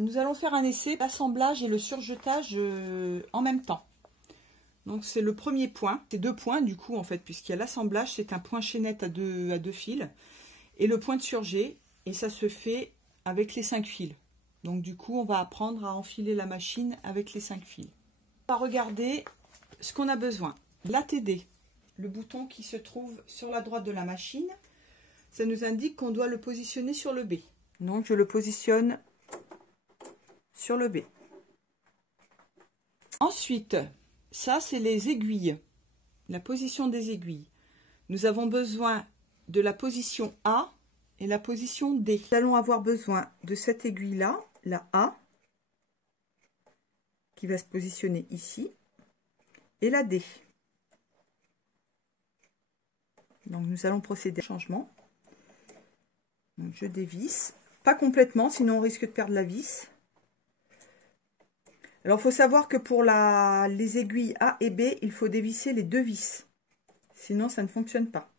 Nous allons faire un essai, l'assemblage et le surjetage en même temps. Donc c'est le premier point, c'est 2 points du coup en fait, puisqu'il y a l'assemblage, c'est un point chaînette à deux fils, et le point de surjet, et ça se fait avec les 5 fils. Donc du coup on va apprendre à enfiler la machine avec les 5 fils. On va regarder ce qu'on a besoin. L'ATD, le bouton qui se trouve sur la droite de la machine, ça nous indique qu'on doit le positionner sur le B. Donc je le positionne sur le B. Ensuite, ça c'est les aiguilles, la position des aiguilles. Nous avons besoin de la position A et la position D. Nous allons avoir besoin de cette aiguille-là, la A, qui va se positionner ici, et la D. Donc nous allons procéder au changement. Donc, je dévisse, pas complètement, sinon on risque de perdre la vis. Alors il faut savoir que pour les aiguilles A et B, il faut dévisser les 2 vis. Sinon ça ne fonctionne pas.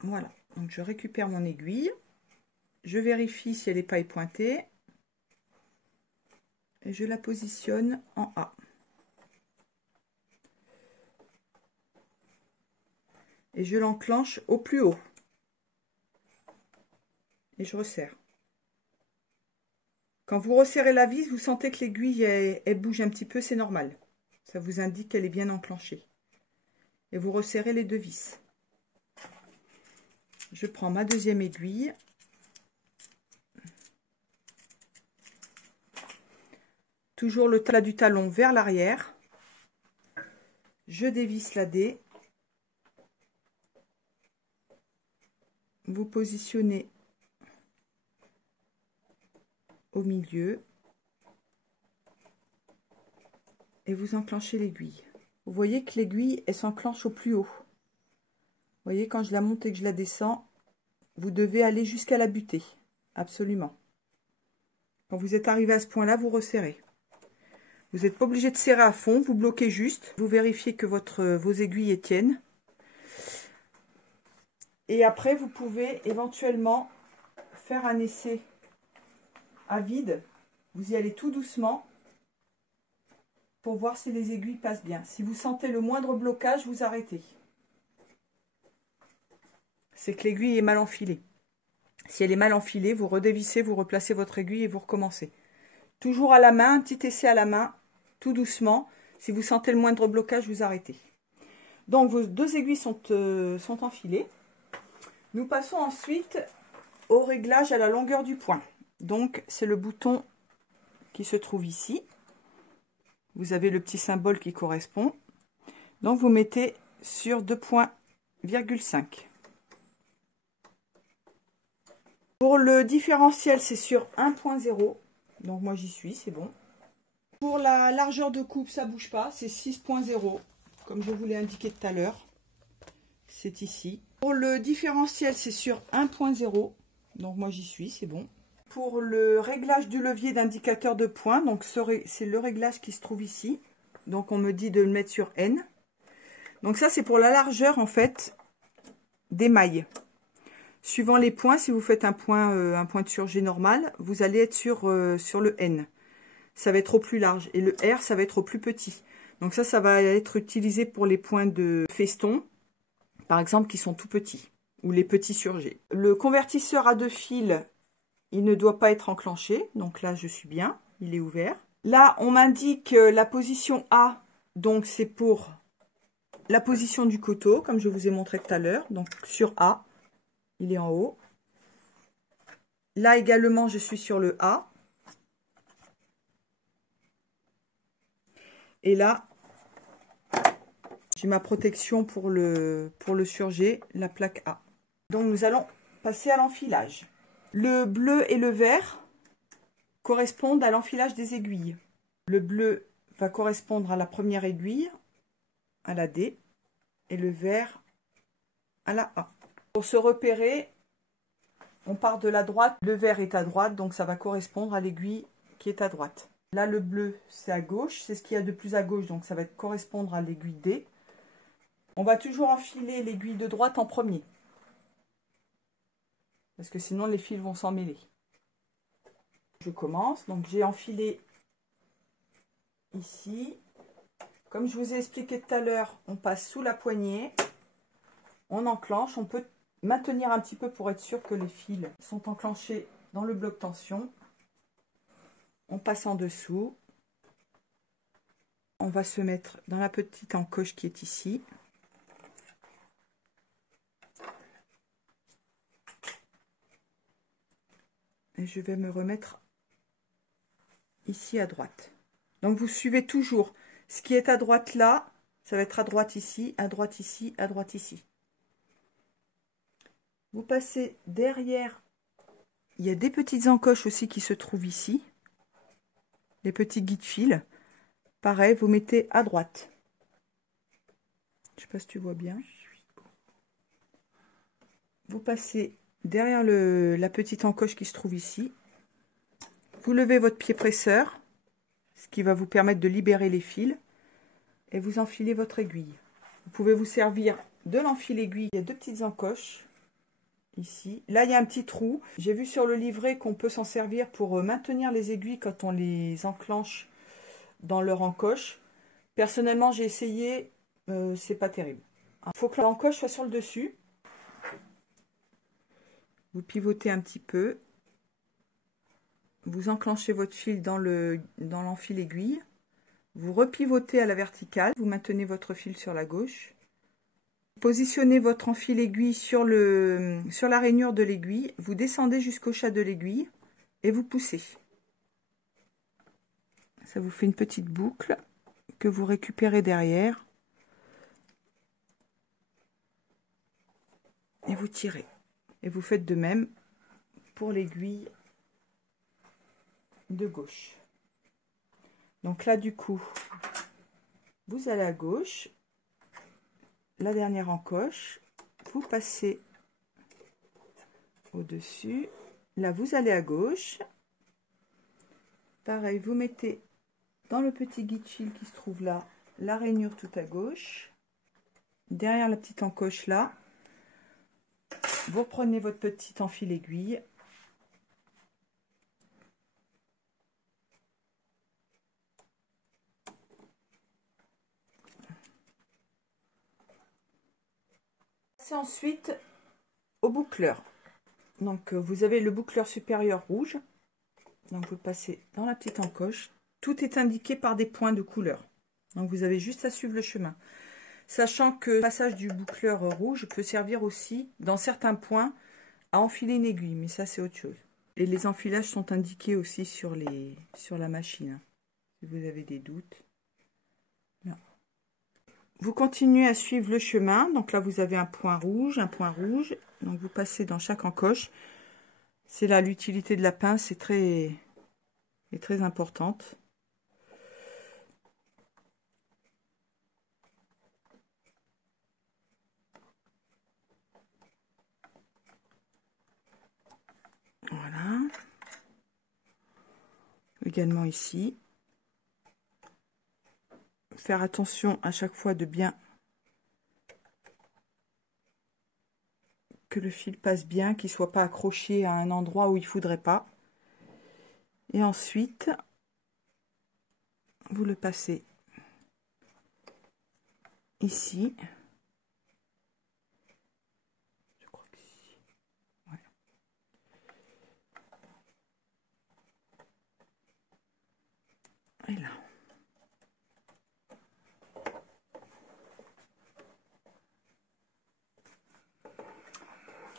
Voilà, donc je récupère mon aiguille. Je vérifie si elle n'est pas épointée. Et je la positionne en A. Et je l'enclenche au plus haut. Et je resserre. Quand vous resserrez la vis, vous sentez que l'aiguille elle bouge un petit peu, c'est normal. Ça vous indique qu'elle est bien enclenchée. Et vous resserrez les 2 vis. Je prends ma deuxième aiguille. Toujours le plat du talon vers l'arrière. Je dévisse la D. Vous positionnez au milieu. Et vous enclenchez l'aiguille. Vous voyez que l'aiguille, elle s'enclenche au plus haut. Vous voyez, quand je la monte et que je la descends, vous devez aller jusqu'à la butée. Absolument. Quand vous êtes arrivé à ce point-là, vous resserrez. Vous n'êtes pas obligé de serrer à fond, vous bloquez juste. Vous vérifiez que vos aiguilles tiennent. Et après, vous pouvez éventuellement faire un essai à vide. Vous y allez tout doucement pour voir si les aiguilles passent bien. Si vous sentez le moindre blocage, vous arrêtez. C'est que l'aiguille est mal enfilée. Si elle est mal enfilée, vous redévissez, vous replacez votre aiguille et vous recommencez. Toujours à la main, un petit essai à la main, tout doucement. Si vous sentez le moindre blocage, vous arrêtez. Donc vos 2 aiguilles sont enfilées. Nous passons ensuite au réglage à la longueur du point. Donc c'est le bouton qui se trouve ici. Vous avez le petit symbole qui correspond. Donc vous mettez sur 2 points, 5. Pour le différentiel, c'est sur 1.0. Donc moi j'y suis, c'est bon. Pour la largeur de coupe, ça bouge pas, c'est 6.0, comme je vous l'ai indiqué tout à l'heure. C'est ici. Pour le différentiel, c'est sur 1.0. Donc moi j'y suis, c'est bon. Pour le réglage du levier d'indicateur de points, donc c'est le réglage qui se trouve ici. Donc on me dit de le mettre sur N. Donc ça c'est pour la largeur en fait des mailles. Suivant les points, si vous faites un point de surjet normal, vous allez être sur le N. Ça va être au plus large. Et le R, ça va être au plus petit. Donc ça va être utilisé pour les points de feston, par exemple, qui sont tout petits. Ou les petits surjets. Le convertisseur à 2 fils, il ne doit pas être enclenché. Donc là, je suis bien. Il est ouvert. Là, on m'indique la position A. Donc c'est pour la position du coteau, comme je vous ai montré tout à l'heure. Donc sur A. Il est en haut. Là également, je suis sur le A. Et là, j'ai ma protection pour le surjet, la plaque A. Donc nous allons passer à l'enfilage. Le bleu et le vert correspondent à l'enfilage des aiguilles. Le bleu va correspondre à la première aiguille, à la D, et le vert à la A. Pour se repérer, on part de la droite, le vert est à droite, donc ça va correspondre à l'aiguille qui est à droite. Là, le bleu, c'est à gauche, c'est ce qu'il y a de plus à gauche, donc ça va correspondre à l'aiguille D. On va toujours enfiler l'aiguille de droite en premier, parce que sinon les fils vont s'en mêler. Je commence, donc j'ai enfilé ici. Comme je vous ai expliqué tout à l'heure, on passe sous la poignée, on enclenche, on peut maintenir un petit peu pour être sûr que les fils sont enclenchés dans le bloc tension. On passe en dessous. On va se mettre dans la petite encoche qui est ici. Et je vais me remettre ici à droite. Donc vous suivez toujours. Ce qui est à droite là, ça va être à droite ici, à droite ici, à droite ici. Vous passez derrière. Il y a des petites encoches aussi qui se trouvent ici. Les petits guides-fils. Pareil, vous mettez à droite. Je ne sais pas si tu vois bien. Vous passez derrière la petite encoche qui se trouve ici. Vous levez votre pied presseur, ce qui va vous permettre de libérer les fils. Et vous enfilez votre aiguille. Vous pouvez vous servir de l'enfil aiguille. Il y a deux petites encoches ici. Là, il y a un petit trou. J'ai vu sur le livret qu'on peut s'en servir pour maintenir les aiguilles quand on les enclenche dans leur encoche. Personnellement, j'ai essayé, c'est pas terrible. Il faut que l'encoche soit sur le dessus. Vous pivotez un petit peu. Vous enclenchez votre fil dans l'enfil aiguille. Vous repivotez à la verticale. Vous maintenez votre fil sur la gauche. Positionnez votre enfil aiguille sur la rainure de l'aiguille. Vous descendez jusqu'au chat de l'aiguille et vous poussez. Ça vous fait une petite boucle que vous récupérez derrière. Et vous tirez. Et vous faites de même pour l'aiguille de gauche. Donc là, du coup, vous allez à gauche. La dernière encoche, vous passez au-dessus. Là, vous allez à gauche. Pareil, vous mettez dans le petit guide-fil qui se trouve là, la rainure tout à gauche. Derrière la petite encoche là, vous prenez votre petit enfil aiguille. C'est ensuite au boucleur. Donc vous avez le boucleur supérieur rouge. Donc vous le passez dans la petite encoche. Tout est indiqué par des points de couleur. Donc vous avez juste à suivre le chemin. Sachant que le passage du boucleur rouge peut servir aussi, dans certains points, à enfiler une aiguille. Mais ça, c'est autre chose. Et les enfilages sont indiqués aussi sur la machine. Si vous avez des doutes. Là. Vous continuez à suivre le chemin. Donc là, vous avez un point rouge, un point rouge. Donc vous passez dans chaque encoche. C'est là l'utilité de la pince est très importante. Voilà. Également ici. Faire attention à chaque fois de bien que le fil passe bien, qu'il ne soit pas accroché à un endroit où il ne faudrait pas. Et ensuite, vous le passez ici. Je crois que ici. Ouais. Et là.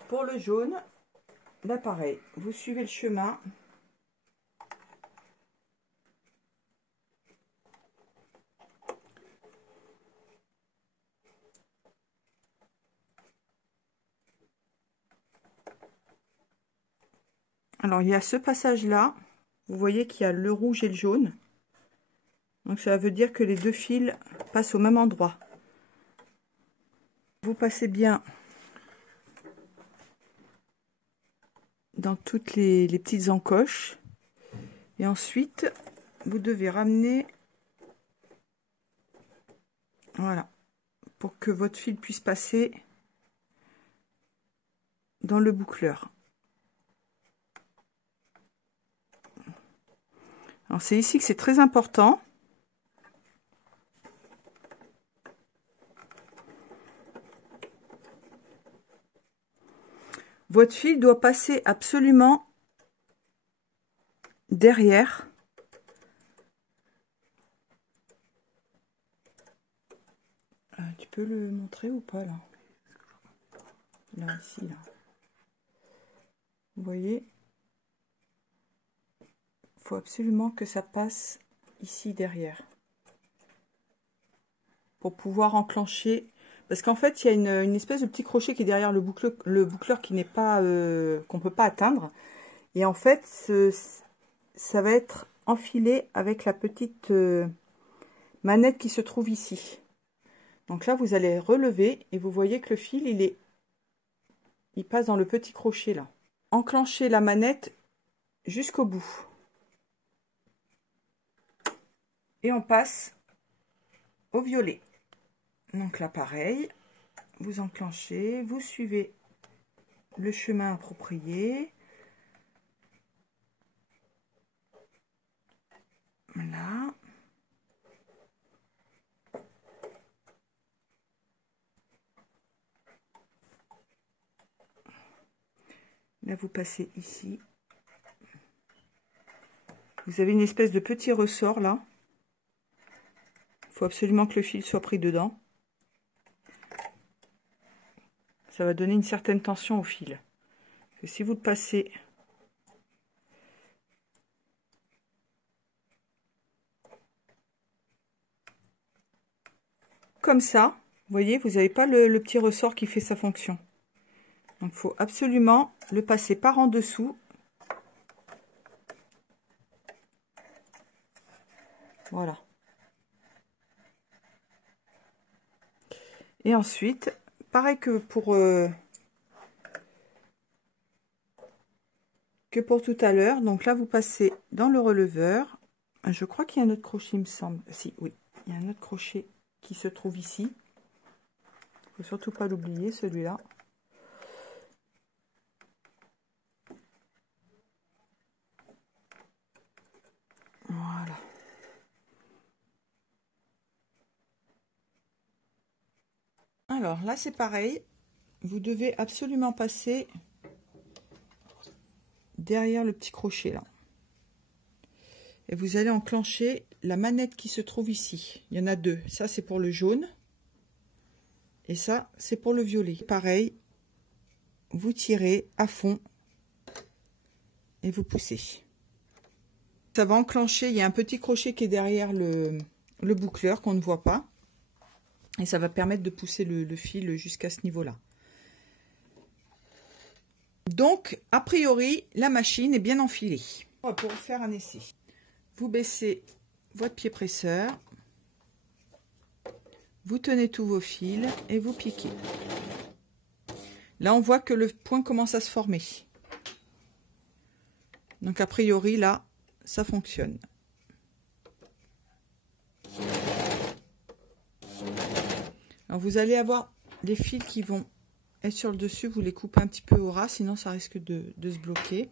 Pour le jaune, là pareil, vous suivez le chemin. Alors il y a ce passage là, vous voyez qu'il y a le rouge et le jaune. Donc ça veut dire que les deux fils passent au même endroit. Vous passez bien dans toutes les petites encoches. Et ensuite, vous devez ramener, voilà, pour que votre fil puisse passer dans le boucleur. Alors c'est ici que c'est très important. Votre fil doit passer absolument derrière. Tu peux le montrer ou pas là? Là, ici, là. Vous voyez? Il faut absolument que ça passe ici derrière. Pour pouvoir enclencher. Parce qu'en fait, il y a une espèce de petit crochet qui est derrière le boucleur qui n'est pas qu'on ne peut pas atteindre. Et en fait, ça va être enfilé avec la petite manette qui se trouve ici. Donc là, vous allez relever et vous voyez que le fil, il passe dans le petit crochet là. Enclenchez la manette jusqu'au bout. Et on passe au violet. Donc là, pareil, vous enclenchez, vous suivez le chemin approprié. Voilà. Là, vous passez ici. Vous avez une espèce de petit ressort là. Il faut absolument que le fil soit pris dedans. Ça va donner une certaine tension au fil. Parce que si vous le passez comme ça, vous voyez, vous n'avez pas le petit ressort qui fait sa fonction. Donc, il faut absolument le passer par en dessous. Voilà. Et ensuite, pareil que pour tout à l'heure. Donc là, vous passez dans le releveur. Je crois qu'il y a un autre crochet, il me semble. Si, oui, il y a un autre crochet qui se trouve ici. Il ne faut surtout pas l'oublier, celui-là. Voilà. Alors là, c'est pareil. Vous devez absolument passer derrière le petit crochet là. Et vous allez enclencher la manette qui se trouve ici. Il y en a deux. Ça, c'est pour le jaune. Et ça, c'est pour le violet. Pareil, vous tirez à fond et vous poussez. Ça va enclencher. Il y a un petit crochet qui est derrière le boucleur qu'on ne voit pas. Et ça va permettre de pousser le fil jusqu'à ce niveau-là. Donc, a priori, la machine est bien enfilée. Pour faire un essai, vous baissez votre pied presseur, vous tenez tous vos fils et vous piquez. Là, on voit que le point commence à se former. Donc, a priori, là, ça fonctionne. Alors, vous allez avoir des fils qui vont être sur le dessus, vous les coupez un petit peu au ras, sinon ça risque de se bloquer.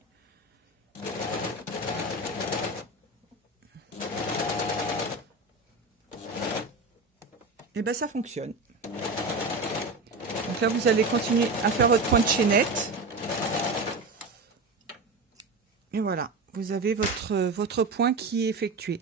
Et bien ça fonctionne. Donc là vous allez continuer à faire votre point de chaînette. Et voilà, vous avez votre point qui est effectué.